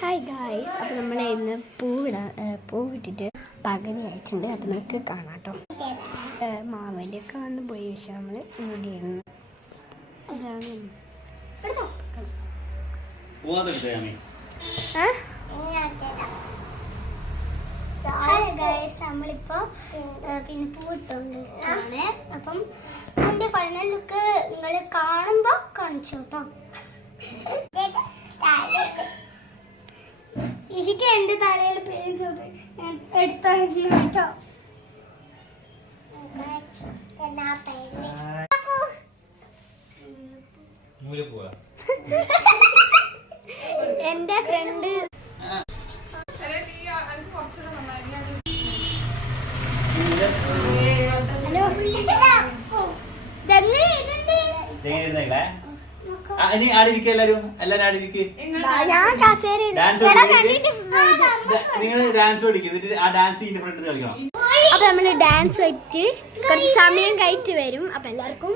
Hi guys, അപ്പോൾ നമ്മൾ ഇന്ന് പൂവിട്ടിട്ട് പകുതി ആയിട്ടുണ്ട്. അത് നമുക്ക് കാണാം കേട്ടോ. മാമൻ്റെ ഒക്കെ വന്ന് പോയി പക്ഷെ നമ്മൾ ഇവിടെ ഇരുന്നു. അതാണ് നമ്മളിപ്പോ പിന്നെ പൂവിട്ടുണ്ട്. അപ്പം അതിന്റെ ഫൈനൽ ലുക്ക് നിങ്ങൾ കാണുമ്പോ കാണിച്ചു കേട്ടോ. എനിക്ക് എന്റെ തലയിൽ പെയിന്റ് എടുത്തായിരുന്നു കേട്ടോ. എന്റെ ഫ്രണ്ട് നിങ്ങൾ ഡാൻസ് പഠിക്കും, എന്നിട്ട് ആ ഡാൻസ് ഇതിന്റെ ഫ്രണ്ട് കളിക്കണം. അപ്പൊ നമ്മള് ഡാൻസ് വെച്ച് കുറച്ച് സമയം കഴിച്ച് വരും. അപ്പൊ എല്ലാവർക്കും